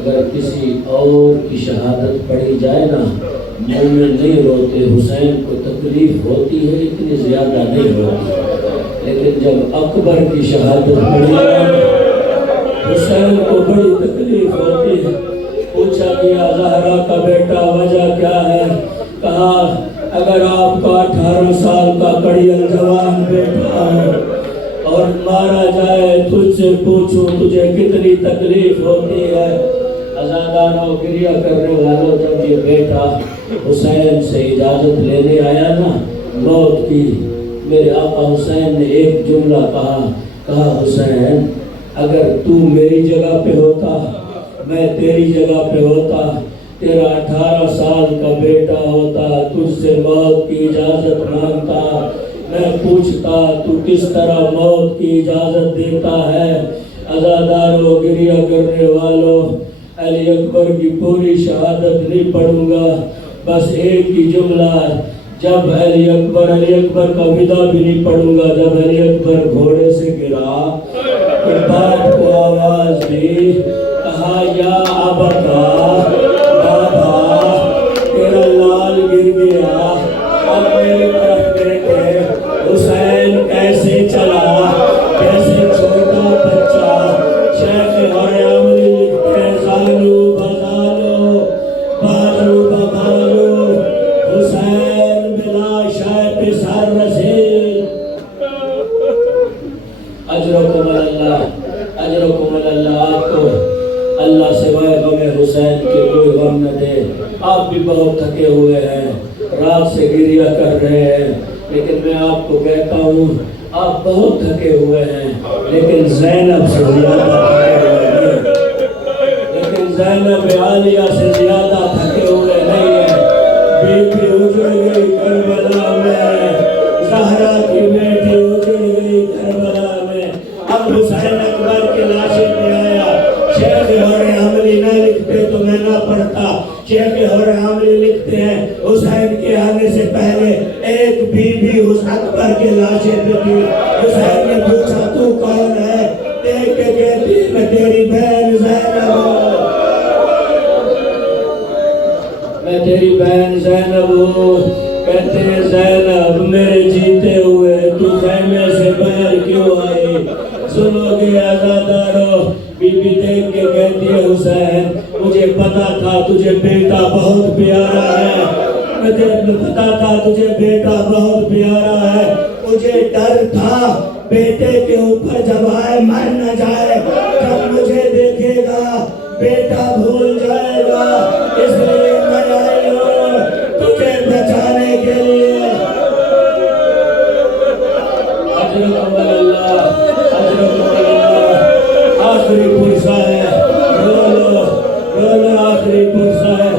अगर किसी और की शहादत पढ़ी जाए ना, मोमिन नहीं रोते, हुसैन को तकलीफ होती है, इतनी ज़्यादा नहीं होती। लेकिन जब अकबर की शहादत पढ़ी जाए, हुसैन को बड़ी तकलीफ होती है। पूछा गया ज़हरा का बेटा वजह क्या है? कहा अगर आपका 18 साल का कड़ियल जवान बेटा और मारा जाए, तुझसे पूछूं तुझे कितनी तकलीफ होती है। अज़ादारों, गिरिया करने वालों, जब ये बेटा हुसैन से इजाज़त लेने आया ना मौत की, मेरे आका हुसैन ने एक जुमला कहा हुसैन अगर तू मेरी जगह पे होता, मैं तेरी जगह पे होता, तेरा 18 साल का बेटा होता, तुझसे मौत की इजाज़त मांगता, मैं पूछता तू किस तरह मौत की इजाज़त देता है। अज़ादारों, गिरिया करने वालों, अली अकबर की पूरी शहादत नहीं पढ़ूंगा, बस एक ही जुमला, जब अली अकबर का विदा भी नहीं पढ़ूंगा। जब अली अकबर घोड़े से गिरा तो बाप को आवाज दी, कहा या अबका, बाबा तेरा लाल गिर गया, अब मेरी तरफ देखे हुसैन कैसे चला, कैसे छोटा बच्चा। शेख हरियामली लिखते हैं जालू बजालो बाजू बबालो हुसैन बिला शायद सर रसील। अजरकुमुल्लाह, आपको अल्लाह सिवाय गमे हुसैन के कोई गम न दे। आप भी बहुत थके हुए हैं, रात से गिरिया कर रहे हैं, लेकिन मैं आपको कहता हूँ आप बहुत थके हुए हैं, लेकिन ज़ैनब से ज़्यादा थके हुए नहीं, लेकिन ज़ैनब आलिया से ज़्यादा थके हुए नहीं है। बीबी उजड़ गई करबला में, ज़हरा की बेटी उजड़ गई करबला में। अब हुसैन अकबर के लाशे पे आया। शेख हरियामली न लिखते तो मैं ना पढ़ता। शेख हरियामली लिखते हैं हुसैन के आने से पहले एक बीबी उस अकबर के लाशे पे थी। हुसैन ने पूछा तू कौन है? देख के कहती मैं तेरी बहन ज़ैनब हूँ, मैं तेरी बहन ज़ैनब हूँ। कहते हैं ज़ैनब मेरे जीते हुए तू खैमे से बाहर क्यों आई? सुनोगे आज़ादारों, बीबी देख के कहती है हुसैन मुझे पता था तुझे बेटा बहुत प्यारा है, मुझे पता था तुझे बेटा बहुत प्यारा है, मुझे डर था बेटे के ऊपर जब आए मर न जाए, जब मुझे देखेगा बेटा भूल जाएगा, इसलिए मैं आई हूँ तुझे बचाने के लिए। आखिरी पुरसा है, रो लो आखिरी पुरसा है।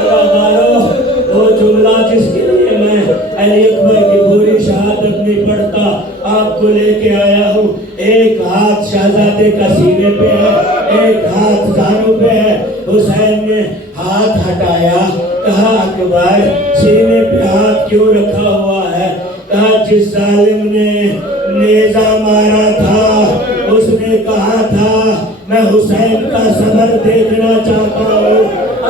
अज़ादारों, वो जुमला जिसके लिए मैं अली अकबर की पूरी शहादत नहीं पढ़ता आपको लेके आया हूँ। एक हाथ शहजादे का सीने पे है, एक हाथ जानू पे है। हुसैन ने हाथ हटाया, कहा अकबर सीने पे हाथ क्यों रखा हुआ है? कहा जिस जालिम ने नेज़ा मारा था उसने कहा था मैं हुसैन का सबर देखना चाहता हूँ।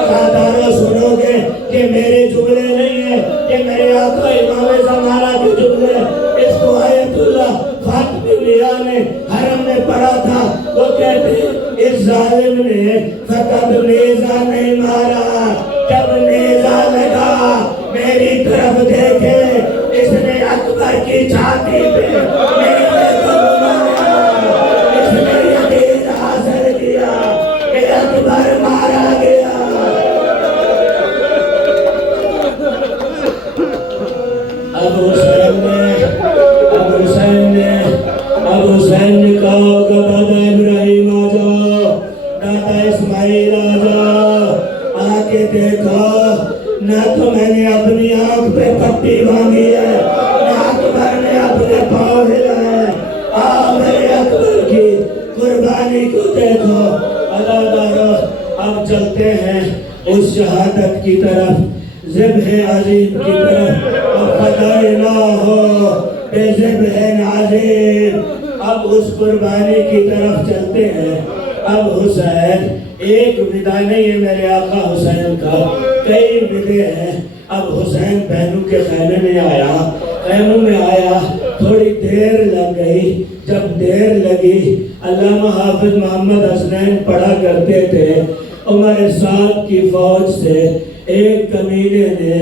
अज़ादारों, सुनोगे कि मेरे जुमले नहीं है, कि मेरे आका इमाम ज़माना के जुमले। इसको आयतुल्लाह फातिमी मियां ने हरम में पढ़ा था। वो कहते इस जालिम ने फकत नेज़ा नहीं मारा, जब नेज़ा लगा मेरी तरफ देखे, इसने अकबर की छाती पे मेरे को मारा, इसने यकीन हासिल किया कि अकबर मारा गया। अब हुसैन ने कहा दादा इब्राहिम आ जाओ, दादा इस्माइल आ जाओ, आके देखो ना तो मैंने अपनी आंख पे पट्टी बांधी है, ना अकबर ने अपने पाँव हिलाए। आओ मेरे अकबर की कुर्बानी को देखो। अज़ादारों, अब चलते हैं उस शहादत की तरफ, ज़िब्ह अज़ीम की तरफ। फदाए ना हो बेज़िब्ह नाज़िम। अब उस कुर्बानी की तरफ चलते हैं। अब हुसैन एक विदा नहीं है मेरे आका हुसैन का, कई विदे हैं। अब हुसैन बहनों के खैमे में आया, खैमों में आया, थोड़ी देर लग गई। जब देर लगी, अल्लामा हाफिज मोहम्मद हसनैन पढ़ा करते थे, उमर साहब की फौज से एक कमीने ने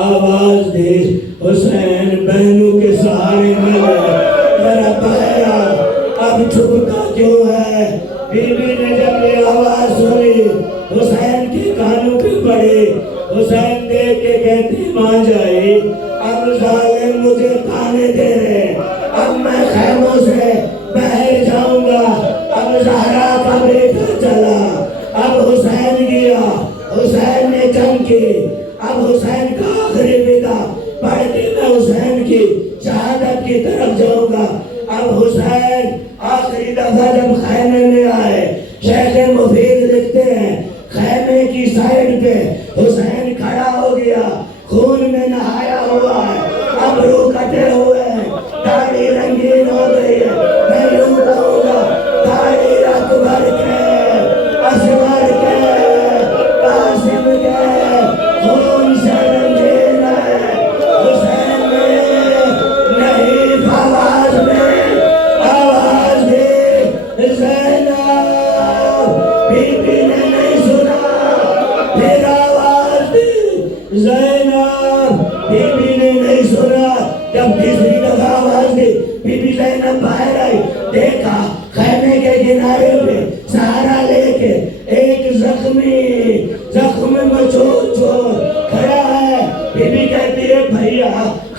आवाज दी, हुसैन बहनों के सहारे में मेरा भाया अब छुपता क्यों है। बीबी ने जब ये आवाज सुनी, हुसैन के कानों पे पड़ी। हुसैन देख के कहती, मां जाए अब जालिम मुझे खाने दे रहे, अब मैं खैमों से बाहर जाऊंगा। अब ज़हरा का बेटा चला, अब हुसैन गया, हुसैन ने जंग की। अब हुसैन का आखिरी विदा पढ़ के मैं हुसैन की शहादत की तरफ जाऊंगा। अब हुसैन आखिरी दफा जब खैमे में आए, शेख मुफीद लिखते हैं, खैमे की साइड पे हुसैन खड़ा हो गया, खून में नहाया हुआ है, अबरू कटे हुए हैं, दाढ़ी रंगीन हो गई है। मैं यूं कहूंगा, दाढ़ी अकबर के, असगर के, कासिम के खून से रंगीन है। हुसैन ने नहीं आवाज में आवाज दी, ज़ैनब। बीबी ने नहीं सुना, फिर आवाज दी, ज़ैनब। बीबी ने नहीं सुना, जब तीसरी दफा आवाज दी, बीबी ज़ैनब बाहर आई। देखा खैमे के किनारे पे सहारा लेके एक जख्मी मचोर खड़ा है। बीबी कहती है, भैया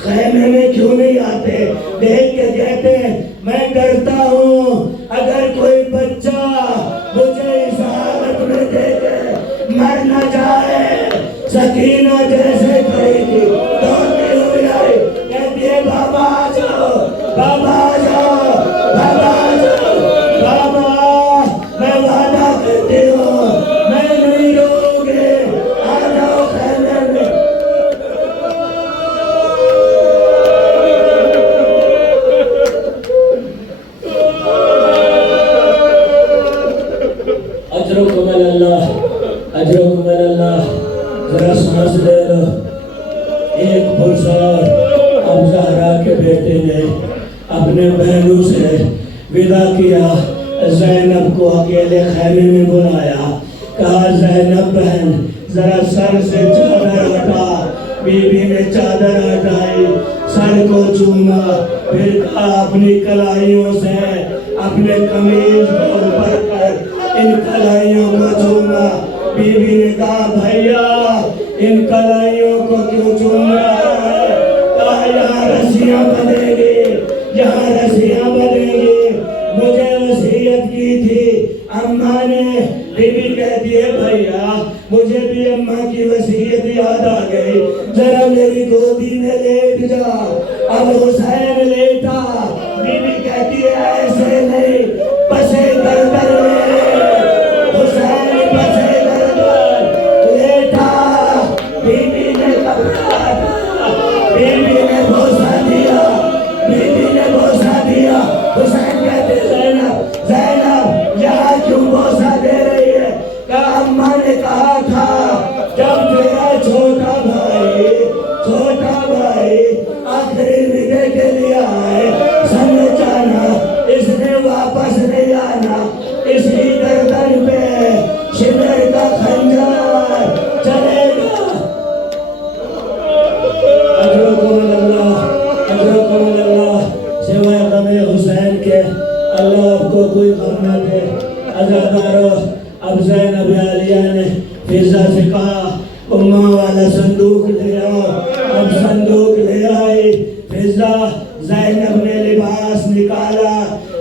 खैमे में क्यों नहीं आते? देख के कहते हैं, मैं डरता हूँ अगर कोई बच्चा मुझे इस हालत में देखे मर न जाए। सकीना जैसे खड़ी थी, दौड़ती हुई आई, कहती है, बाबा आ जाओ, बाबा आ जाओ, बाबा आ जाओ। बाबा मैं वादा करती हूँ, मैं नहीं रोऊंगी, आ जाओ खैमे में। अजरुकुमुल अल्लाह, अजरुकुमुल अल्लाह। जरा सांस ले लो। एक पुरस्कार अब ज़हरा के बेटे ने अपने बहनों से विदा किया। ज़ैनब को अकेले खैमे में बुलाया, कहा, ज़ैनब बहन जरा सर से चादर हटा। बीबी ने चादर हटाई, सर को चूमा, फिर कहा, अपनी कलाइयों से अपने कमीज को ऊपर कर इन कलाइयों को चूमा। बीबी ने कहा, भैया इन कलाइयों को क्यों चूम रहा है? कहा, यहाँ रस्सियाँ बंधेगी, यहाँ रस्सियाँ बंधेगी। मुझे वसीयत की थी अम्मा ने। बीबी कहती है, भैया मुझे भी अम्मा की वसीयत याद आ गई, जरा मेरी गोदी में लेट जा। अब हुसैन लेटा। बीबी कहती है, ऐसे नहीं, पसे गर्दन में। हुसैन पसे गर्दन लेटा। बीबी ने कपड़ा हटाया, बीबी ने बोसा दिया, बीबी ने बोसा दिया। हुसैन कहते, ज़ैनब ज़ैनब यहाँ क्यों बोसा दे रही है? कहा, अम्मा ने कहा था जब तेरा छोटा भाई आखिरी विदे के लिए आए, समझ जाना इसने वापस नहीं आना। इसकी गर्दन पे शिमर का खंजर चलेगा। अजरुकुमुल्लाह, अजरुकुमुल्लाह। सिवाय गमे हुसैन के अल्लाह आपको कोई गम न दे। अज़ादारो, अब ज़ैनब आलिया ने फिजा से कहा, उम्मा वाला संदूक ले आओ। अब संदूक ले आई। फिजा ज़ैनब ने लिबास निकाला,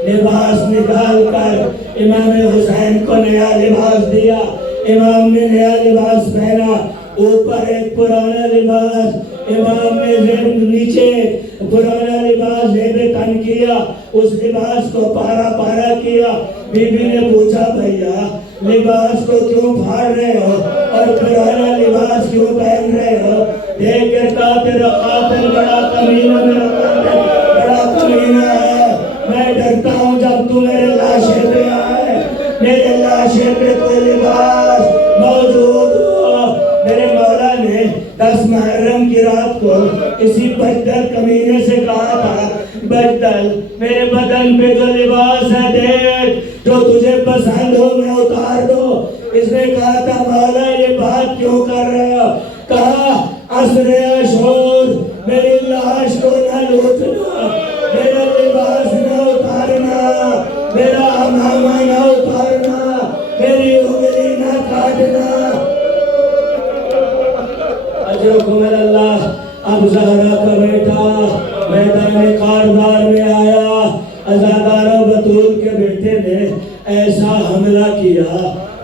लिबास निकाल कर इमाम हुसैन को नया लिबास दिया। इमाम ने नया लिबास पहना, ऊपर एक पुराना लिबास, इमाम ने नीचे पुराना लिबास जेबे तन किया, उस लिबास को पारा पारा किया। बीबी ने पूछा, भैया लिबास को क्यों फाड़ रहे हो और पुराना लिबास क्यों पहन रहे हो? देख कर कातिल बड़ा कमीना, मेरा कातिल बड़ा कमीना है। मैं डरता हूँ जब तू मेरे लाशे पे आए, मेरे 10 मुहर्रम की रात को किसी बदल कमीने से कहा था, बदल मेरे बदन पे जो लिबास है देख, जो तुझे पसंद हो मैं उतार दो। इसने कहा था मौला ये बात क्यों कर रहे हो? कहा असरे अशोर मेरी लाश को न लूटना, मेरा लिबास न उतारना, मेरा अमामा न उतारना, मेरी उंगली न काटना। अल्लाह। अब ज़हरा का बेटा मैदान कारबार में आया, अज़ादारा बतूल के बेटे ने ऐसा हमला किया,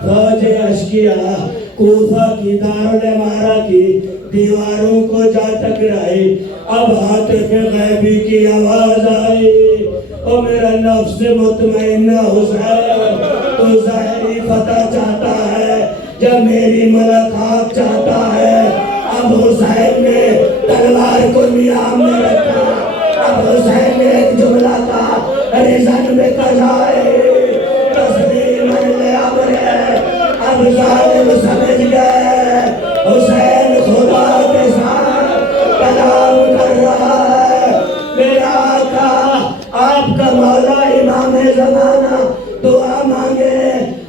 फौज अशकिया कूफा की दारुल इमारा की दीवारों को जा टकराई। अब हातिफ गैबी की आवाज आई, ओ मेरा नफ्स मुतमइन्ना हुसैन, तो ज़ाहिरी फतह चाहता है जब मेरी मुलाकात चाहता है। अब हुसैन ने तलवार को नियाम में रखा, अब हुसैन ने एक जुमला का रिजन में कजाए, तस्लीम अब जालिम समझ गए हुसैन खुदा के साथ कलाम कर रहा है। मेरा आका आपका मौला इमाम ज़माना दुआ मांगे,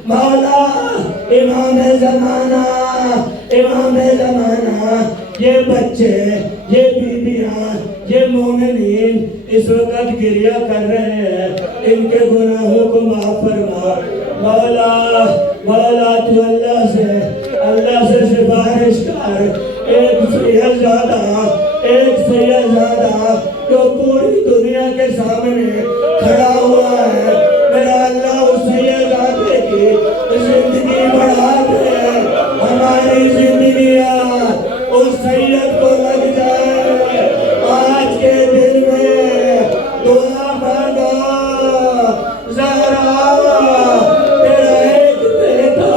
मौला इमाम ज़माना, इमाम ज़माना। ये बच्चे, ये बीबियां, ये मोमिनीन इस वक्त गिरिया कर रहे हैं, इनके गुनाहों को माफ फरमा। मौला मौला तू अल्लाह से सिफारिश कर, एक सैयदज़ादा जो पूरी दुनिया के सामने खड़ा हुआ है, मेरा अल्लाह उस सैयदज़ादे की जिंदगी बढ़ा दे, हमारी जिंदगियां उस सैयद को लग जाए। आज के दिन में दुआ मांगो, ज़हरा तेरा एक बेटा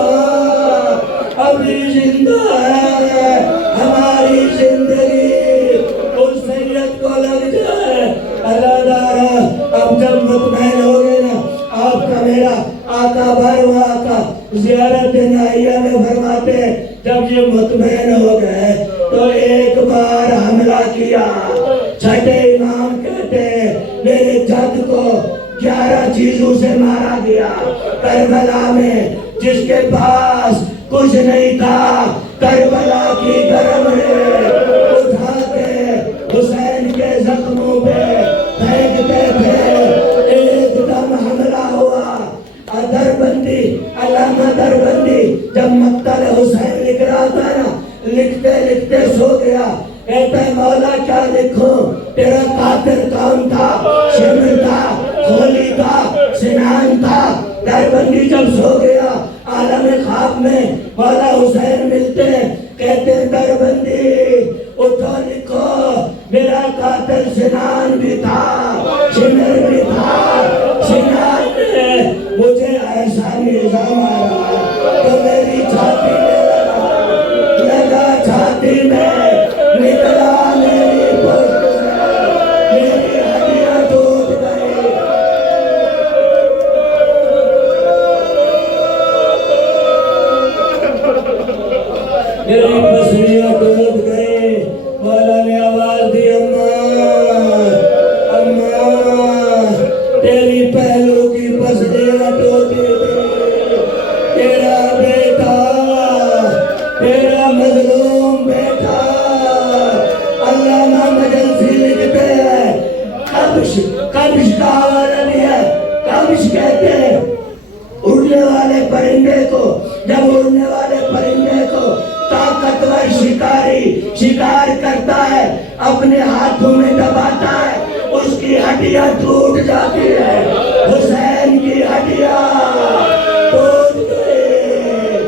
अभी जिंदा है, हमारी जिंदगी उस सैयद को लग जाए। अल्लाह ताला अब जब मुतमईन हो गए ना, आपका मेरा आका भरवा आका ज़ियारत नाहिया में फरमाते, जब ये मुतमईन हो गए तो एक बार हमला किया। छठे इमाम कहते मेरे जद को 11 चीजों से मारा गया। करबला में जिसके पास कुछ नहीं था, करबला की गरम उठा के हुसैन के जख्मों पे फेंकते थे। एकदम हमला हुआ। दरबंदी अल्लामा दरबंदी जब मक्तल हुसैन लिख रहा था ना, लिखते लिखते सो गया। कहता है मौला क्या लिखूं, तेरा कातिल कौन था? शिमर था, खोली था, सिनान था। दरबंदी जब सो गया, आलम ख्वाब में मौला हुसैन मिलते, कहते दरबंदी उठो लिखो, मेरा कातिल सिनान भी था, शिमर भी था। सिनान ने मुझे ऐसा निजाम आया तो मेरी छाती में लगा, छाती में निकला, मेरी पुष्ट से मेरी हड्डियां टूट गई। मेरी पसलियां टूट गई। मौला ने आवाज दी, अम्मा अम्मा तेरी पहलू की पसलियां टूटी थी। तेरा बेटा, तेरा मजलूम बेटा। अल्लामा मजलसी लिखते हैं, कब्श का हवाला भी है। कब्श कहते हैं उड़ने वाले परिंदे को, जब उड़ने वाले परिंदे को ताकतवर शिकारी शिकार करता है, अपने हाथों में दबाता है, उसकी हड्डियां टूट जाती है। हुसैन की हड्डियां टूट गई,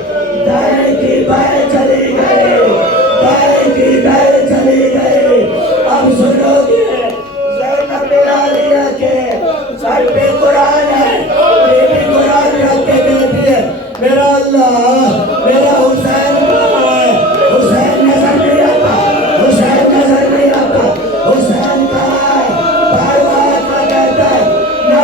दाएं की बाएं चली गई, बाएं की दाएं चली गई। अब सुनोगे ज़ैनब आलिया के सर पे कुरान है, ये भी कुरान रख के कहती है मेरा अल्लाह मेरा हुसैन कहाँ है? हुसैन नजर नहीं आता, हुसैन नजर नहीं आता, हुसैन कहाँ है? बार बार कहता है ना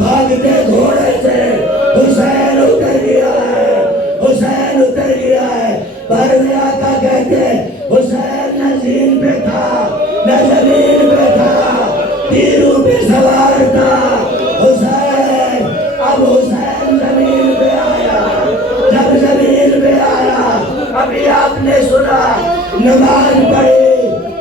भागते घोड़े से हुसैन उतर गया है, हुसैन उतर गया है। पर मेरा का कहते हुसैन न जीन पे था न जमीन पे था, तीरों पे सवार था हुसैन। अब हुसैन जमीन पे आया, जब जमीन पे आया अभी आपने सुना नमाज पढ़ी,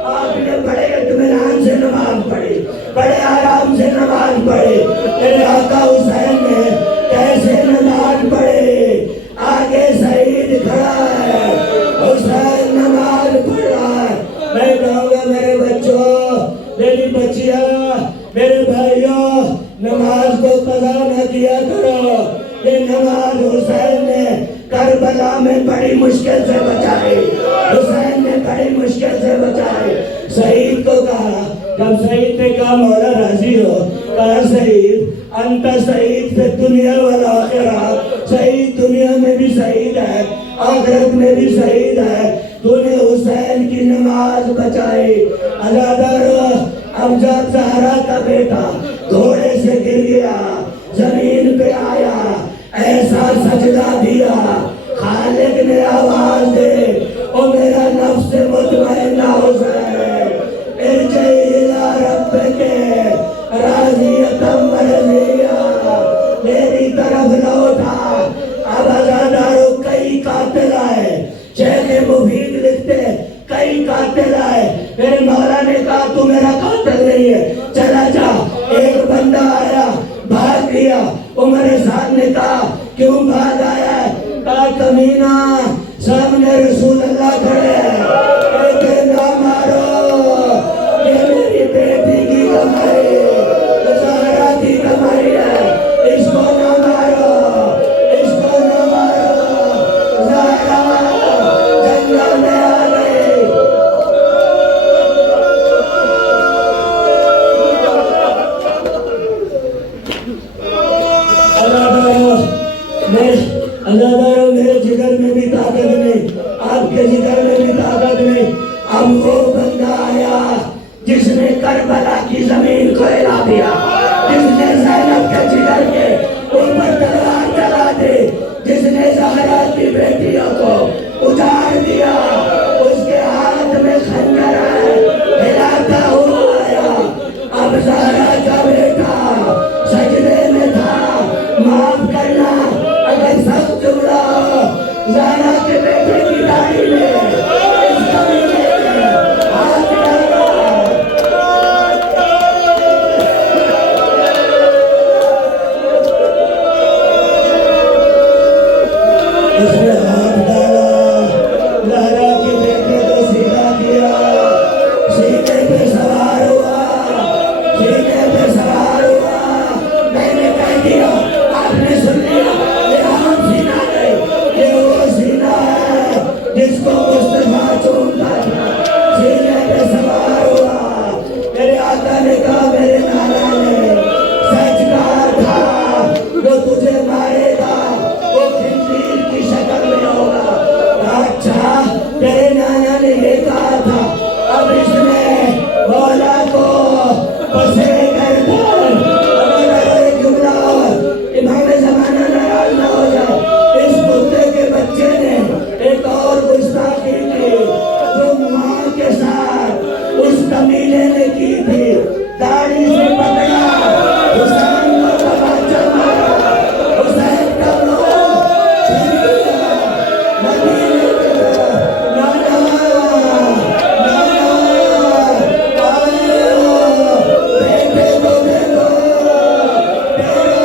आपने बड़े इत्मीनान से नमाज पढ़ी, बड़े आराम से नमाज पढ़ी। मेरे आका हुसैन ने कैसे नमाज पढ़ी, आगे शहीद खड़ा है, हुसैन नमाज पढ़ रहा है। मैं कहूँगा मेरे बच्चों, मेरी बच्चियाँ, मेरे भाइयों, नमाज को कज़ा न किया करो। ये नमाज हुसैन ने करबला में बड़ी मुश्किल से बचाई, हुसैन ने बड़ी मुश्किल से बचाई। शहीद को कहा, जब शहीद ने कहा मौला राजी हो, कहा शहीद अंत शहीद पे दुनिया वाला आखिरा, शहीद दुनिया में भी शहीद है, आखिरत में भी शहीद है। तूने हुसैन की नमाज बचाई। अजादारो, अब जब ज़हरा का बेटा घोड़े से गिर गया, जमीन पे आया, ऐसा सजदा दिया, खालिक ने आवाज दे, ओ मेरा नफ्स मुतमइन्ना हुसैन, इरजी इला रब्बिके राज़ियतम मर्ज़िया, मेरी तरफ लौटा। अब अज़ादारो कई कातिल आए, शेख मुफीद लिखते कई कातिल आए। मेरे मौला ने कहा तू मेरा कातिल नहीं है, चला जा। एक बंदा आया, भाग गया। उमर साहब ने कहा क्यों भाग आया है? कहा कमीना, सामने रसूल अल्लाह खड़े हैं, कहते ना मारो, ये मेरी बेटी की कमाई, ज़हरा की कमाई है, इसको ना मारो, इसको ना मारो। ज़हरा जंगल में आ गई। अज़ादारो, मेरे जिगर में भी ताकत नहीं, आपके जिगर में भी ताकत नहीं। अब वो बंदा आया जिसने करबला की जमीन को हिला दिया, जिसने ज़ैनब के जिगर के ऊपर तलवार चला दी, जिसने ज़हरा की बेटियों को उजाड़ दिया। उसके हाथ में खंजर है, हिलाता हुआ आया। अब ज़हरा का बेटा सजदे में था, माफ करना अगर सब जुड़ा ज़हरा के बेटे की दाढ़ी में इस कमीने ने हाथ डाला। उसने हाथ डाला, ज़हरा के बेटे को सीधा किया, सीने पे सवार हुआ, सीने पे सवार हुआ। मैंने कह दिया, आपने सुन लिया, ये आम सीना नहीं, ये वो सीना है जिसको मुस्तफा चूमता था। सीने पे सवार हुआ। मेरे आका ने कहा, मेरे नाना ने सच कहा था, जो तुझे मारेगा वो खंजीर की शक्ल में होगा। अच्छा, तेरे नाना ने ये कहा था, अब इसने मौला को पसे गर्दन। अगर एक जुमला और इमाम ज़माना नाराज ना हो जाए, इस कुत्ते के बच्चे ने एक और गुस्ताखी की जो माँ के साथ उस कमीने ने की थी। दाढ़ी से पकड़ा, हुसैन को तमाचा मारा, हुसैन का मुंह छिल गया। मदीने के नाना, नाना, आओ, बेटे को देखो, तेरा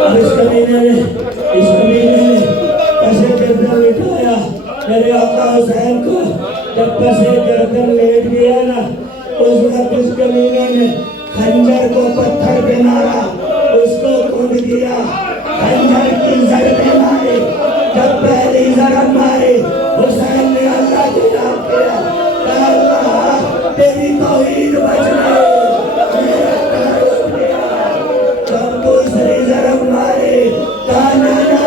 अब इस कमीने ने पसे गर्दन बिठाया। मेरे आका हुसैन को जब पसे गर्दन लेट गया ना, उस वक्त उस कमीने ने खंजर को पत्थर पे मारा, उसको कूद दिया, खंजर की जड़ें मारी। जब पहली जरब मारी, हुसैन ने अल्लाह को याद किया, कहा अल्लाह तेरी तौहीद बच गई, मेरा प्यार उठ गया। जब दूसरी जरब मारी, कहा नाना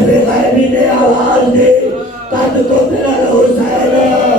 कैफे गैबी ने आवाज दी कद को तेरा हुसैन